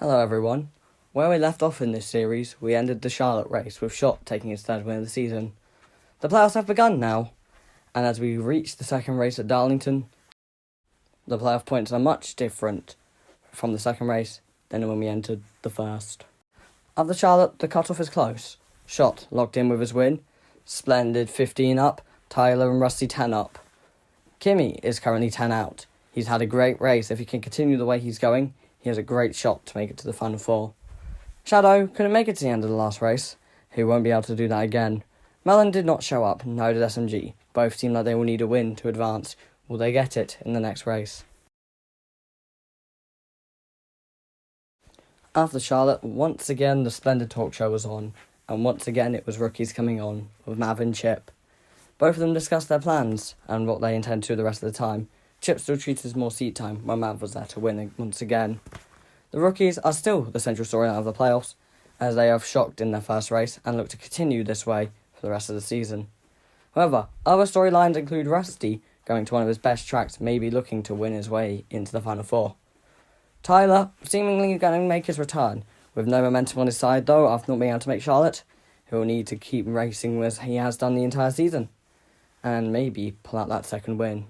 Hello everyone. Where we left off in this series, we ended the Charlotte race with Schott taking his third win of the season. The playoffs have begun now, and as we reach the second race at Darlington, the playoff points are much different from the second race than when we entered the first. After Charlotte, the cutoff is close. Schott locked in with his win, Splendid 15 up, Tyler and Rusty 10 up. Kimi is currently 10 out. He's had a great race. If he can continue the way he's going, he has a great shot to make it to the final four. Shadow couldn't make it to the end of the last race. He won't be able to do that again. Melon did not show up, neither did SMG. Both seem like they will need a win to advance. Will they get it in the next race? After Charlotte, once again the Splendid Talk Show was on, and once again it was rookies coming on, with Mav and Chip. Both of them discussed their plans and what they intend to do the rest of the time. Chip still treated as more seat time, while Mav was there to win once again. The rookies are still the central storyline of the playoffs, as they have shocked in their first race and look to continue this way for the rest of the season. However, other storylines include Rusty going to one of his best tracks, maybe looking to win his way into the final four. Tyler seemingly going to make his return, with no momentum on his side though after not being able to make Charlotte. He will need to keep racing as he has done the entire season, and maybe pull out that second win.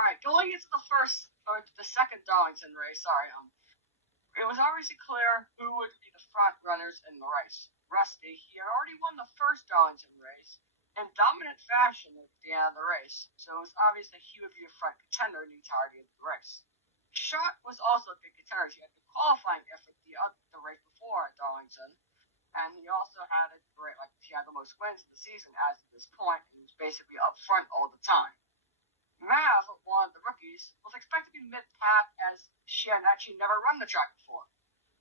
Alright, going into the second Darlington race, it was obviously clear who would be the front runners in the race. Rusty, he had already won the first Darlington race in dominant fashion at the end of the race, so it was obvious that he would be a front contender in the entirety of the race. Schott was also a big contender. He had the qualifying effort the race before at Darlington, and he also had he had the most wins of the season as of this point, and he was basically up front all the time. Mav, one of the rookies, was expected to be mid-pack as she had actually never run the track before,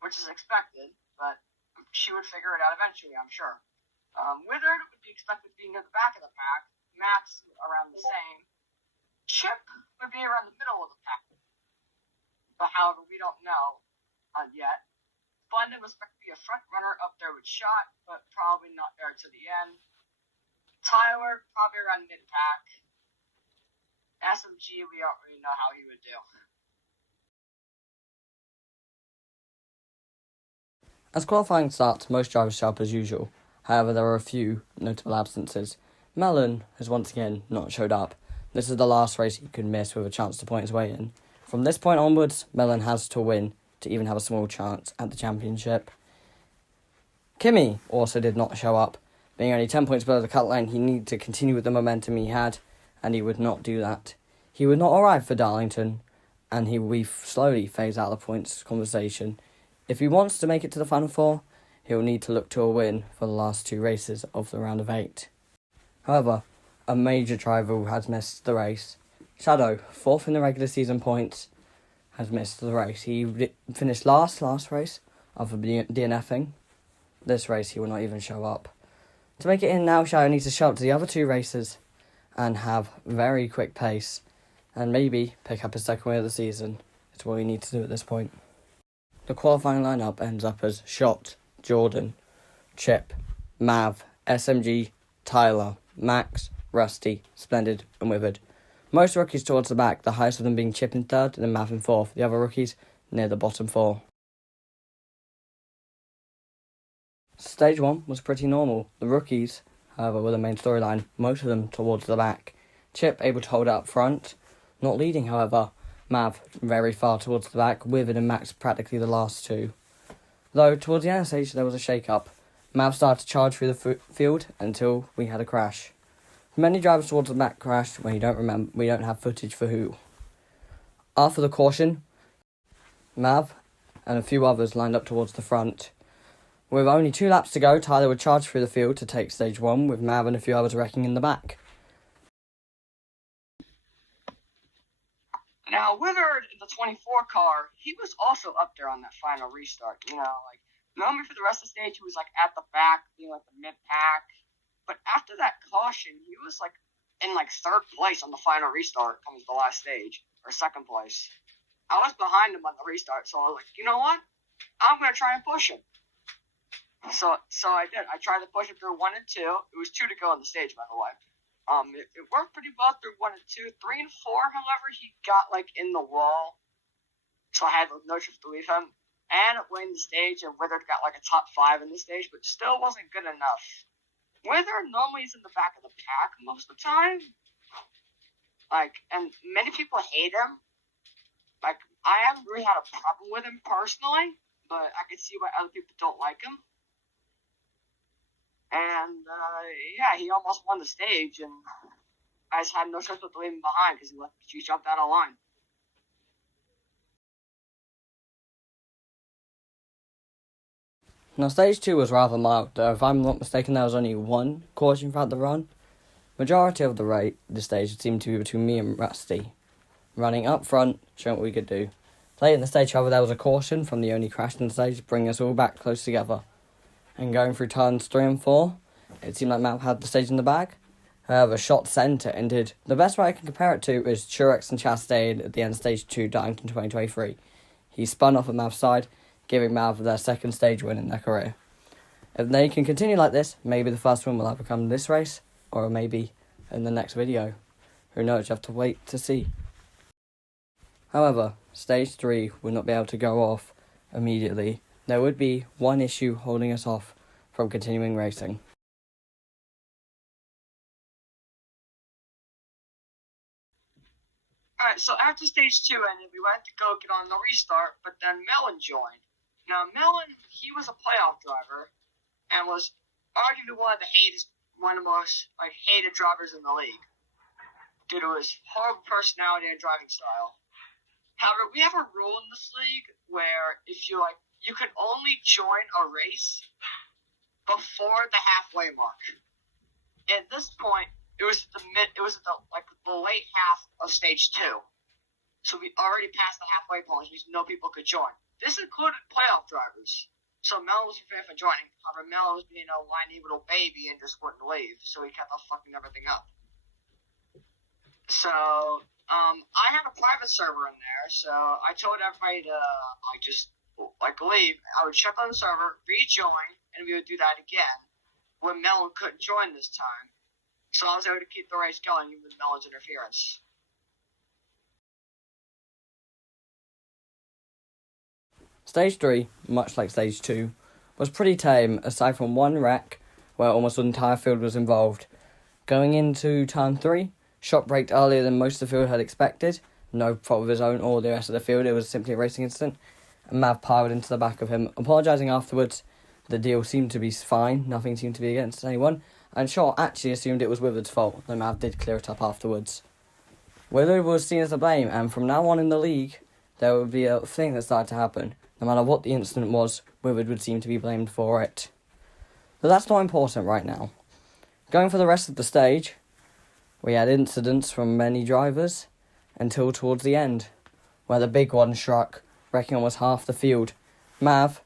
which is expected, but she would figure it out eventually, I'm sure. Withard would be expected to be near the back of the pack, Max around the same. Chip would be around the middle of the pack, but however, we don't know yet. Splendid was expected to be a front runner up there with Schott, but probably not there to the end. Tyler, probably around mid-pack. SMG, we don't really know how he would do. As qualifying starts, most drivers show up as usual. However, there are a few notable absences. Melon has once again not showed up. This is the last race he could miss with a chance to point his way in. From this point onwards, Melon has to win to even have a small chance at the championship. Kimi also did not show up. Being only 10 points below the cut line, he needed to continue with the momentum he had, and he would not do that. He would not arrive for Darlington, and he will slowly phase out the points conversation. If he wants to make it to the final four, he will need to look to a win for the last two races of the round of 8. However, a major driver has missed the race. Shadow, fourth in the regular season points, has missed the race. He finished last race after DNFing. This race, he will not even show up. To make it in now, Shadow needs to show up to the other two races and have very quick pace, and maybe pick up his second win of the season. It's what we need to do at this point. The qualifying lineup ends up as Schott, Jordan, Chip, Mav, SMG, Tyler, Max, Rusty, Splendid, and Withard. Most rookies towards the back, the highest of them being Chip in third and then Mav in fourth. The other rookies near the bottom four. Stage 1 was pretty normal. The rookies, however, were the main storyline, most of them towards the back. Chip able to hold out front, not leading, however. Mav very far towards the back, Withard and Max practically the last two. Though towards the end of the stage there was a shake-up. Mav started to charge through the field until we had a crash. Many drivers towards the back crashed when we don't have footage for who. After the caution, Mav and a few others lined up towards the front. With only 2 laps to go, Tyler would charge through the field to take stage 1, with Mav and a few others wrecking in the back. Now, Withard, the 24 car, he was also up there on that final restart. Normally for the rest of the stage, he was at the back, being the mid-pack. But after that caution, he was in third place on the final restart coming to the last stage, or second place. I was behind him on the restart, so I was like, you know what? I'm going to try and push him. So I did. I tried to push him through 1 and 2. It was 2 to go on the stage, by the way. It worked pretty well through 1 and 2. 3 and 4, however, he got in the wall, so I had no choice to leave him. And winning the stage, and Withard got a top 5 in the stage, but still wasn't good enough. Withard normally is in the back of the pack most of the time. And many people hate him. I haven't really had a problem with him personally, but I can see why other people don't like him. And, he almost won the stage, and I just had no choice but to leave him behind because he jumped out of line. Now, stage 2 was rather mild, though if I'm not mistaken there was only one caution throughout the run. Majority of the stage seemed to be between me and Rusty, running up front, showing what we could do. Late in the stage, however, there was a caution from the only crash in the stage, bringing us all back close together. And going through turns 3 and 4, it seemed like Mav had the stage in the bag. However, shot centre ended. The best way I can compare it to is Truex and Chastain at the end of stage 2, Darlington 2023. He spun off of Mav's side, giving Mav their second stage win in their career. If they can continue like this, maybe the first one will either come this race, or maybe in the next video. Who knows, you have to wait to see. However, stage 3 would not be able to go off immediately. There would be one issue holding us off from continuing racing. Alright, so after stage 2 ended, we went to go get on the restart, but then Mellon joined. Now, Mellon, he was a playoff driver, and was arguably one of the most hated drivers in the league, due to his horrible personality and driving style. However, we have a rule in this league where if you can only join a race before the halfway mark. At this point, it was at the late half of stage 2, so we already passed the halfway point, which means no people could join. This included playoff drivers, so Mel was prepared for joining. However, Mel was being a whiny little baby and just wouldn't leave, so he kept on fucking everything up. So, I had a private server in there, so I told everybody to, leave. I would check on the server, rejoin, and we would do that again when Mellon couldn't join this time. So I was able to keep the race going even with Mellon's interference. Stage 3, much like stage 2, was pretty tame aside from one wreck where almost the entire field was involved. Going into turn 3, Shot braked earlier than most of the field had expected. No fault of his own or the rest of the field, it was simply a racing incident. And Mav powered into the back of him, apologising afterwards. The deal seemed to be fine, nothing seemed to be against anyone, and Shot actually assumed it was Withard's fault, though Mav did clear it up afterwards. Willard was seen as to blame, and from now on in the league, there would be a thing that started to happen. No matter what the incident was, Willard would seem to be blamed for it. But that's not important right now. Going for the rest of the stage, we had incidents from many drivers until towards the end, where the big one struck, wrecking almost half the field. Mav,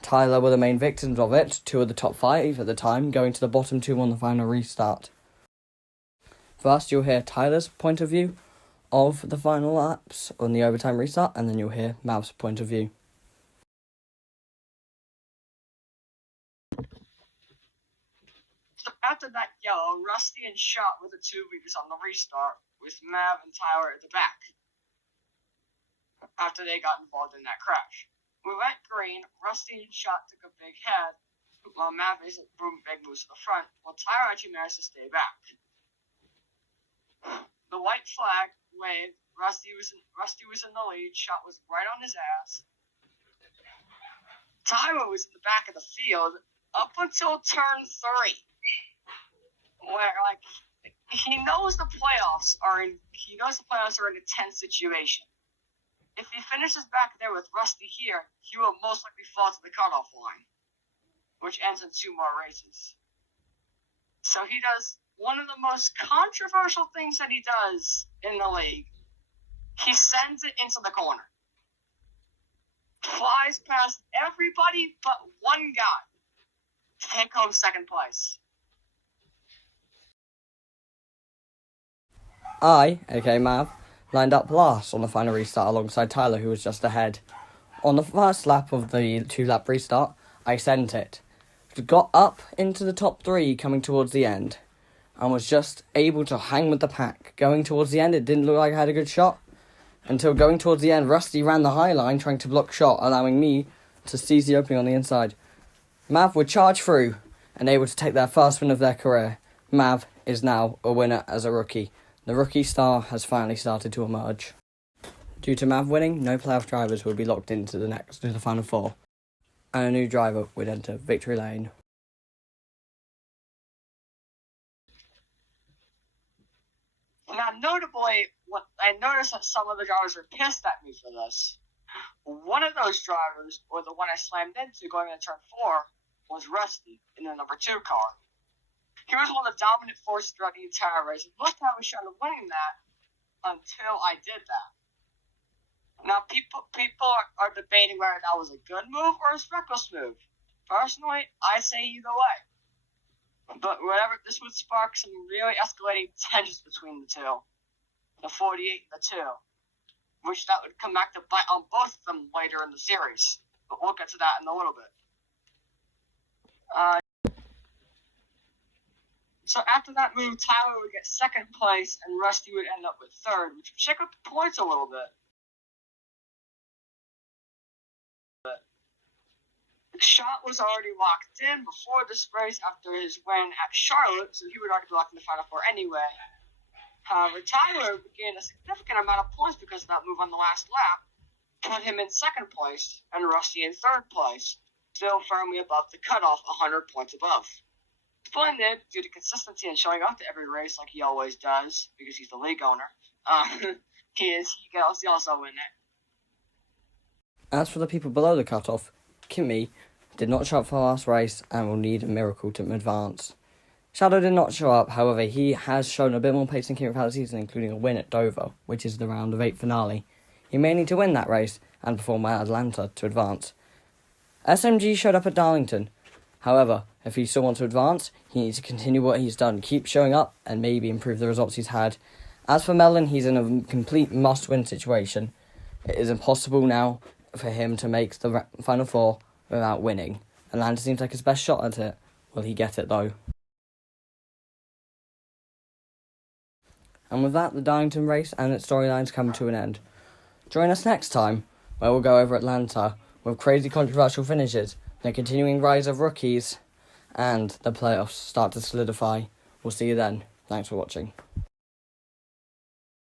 Tyler were the main victims of it, 2 of the top 5 at the time, going to the bottom 2 on the final restart. First, you'll hear Tyler's point of view of the final laps on the overtime restart, and then you'll hear Mav's point of view. So after that yellow, Rusty and Shot were the 2 leaders on the restart, with Mav and Tyler at the back, after they got involved in that crash. We went green, Rusty and Shot took a big head, while Mav made big moves to the front, while Tyler actually managed to stay back. The white flag waved, Rusty was in the lead, Shot was right on his ass. Tyler was in the back of the field up until turn 3, where he knows the playoffs are in a tense situation. If he finishes back there with Rusty here, he will most likely fall to the cutoff line, which ends in 2 more races. So he does one of the most controversial things that he does in the league. He sends it into the corner. Flies past everybody but one guy to take home second place. I, aka Mav, lined up last on the final restart alongside Tyler, who was just ahead. On the first lap of the 2-lap restart, I sent it. It got up into the top 3 coming towards the end. and was just able to hang with the pack. Going towards the end, it didn't look like I had a good shot. Until going towards the end, Rusty ran the high line trying to block shot, allowing me to seize the opening on the inside. Mav would charge through and able to take their first win of their career. Mav is now a winner as a rookie. The rookie star has finally started to emerge. Due to Mav winning, no playoff drivers would be locked into the final four, and a new driver would enter victory lane. Now, notably, I noticed that some of the drivers were pissed at me for this. One of those drivers, or the one I slammed into going into turn 4, was Rusty in the number 2 car. He was one of the dominant forces throughout the entire race, and looked like I was short of winning that until I did that. Now, people are debating whether that was a good move or a reckless move. Personally, I say either way. But whatever, this would spark some really escalating tensions between the two. The 48 and the 2. Which that would come back to bite on both of them later in the series. But we'll get to that in a little bit. So after that move, Tyler would get 2nd place, and Rusty would end up with 3rd, which would shake up the points a little bit. The shot was already locked in before this race after his win at Charlotte, so he would already be locked in the Final Four anyway. However, Tyler would gain a significant amount of points because of that move on the last lap, put him in 2nd place, and Rusty in 3rd place, still firmly above the cutoff, 100 points above. Splendid, due to consistency and showing up to every race like he always does, because he's the league owner. He can also win it. As for the people below the cutoff, Kimi did not show up for the last race and will need a miracle to advance. Shadow did not show up, however, he has shown a bit more pace than Kimi throughout the season, including a win at Dover, which is the round of 8 finale. He may need to win that race and perform at Atlanta to advance. SMG showed up at Darlington. However, if he still wants to advance, he needs to continue what he's done, keep showing up, and maybe improve the results he's had. As for Melon, he's in a complete must-win situation. It is impossible now for him to make the Final Four without winning. Atlanta seems like his best shot at it. Will he get it, though? And with that, the Darlington race and its storylines come to an end. Join us next time, where we'll go over Atlanta with crazy controversial finishes, the continuing rise of rookies, and the playoffs start to solidify. We'll see you then. Thanks for watching.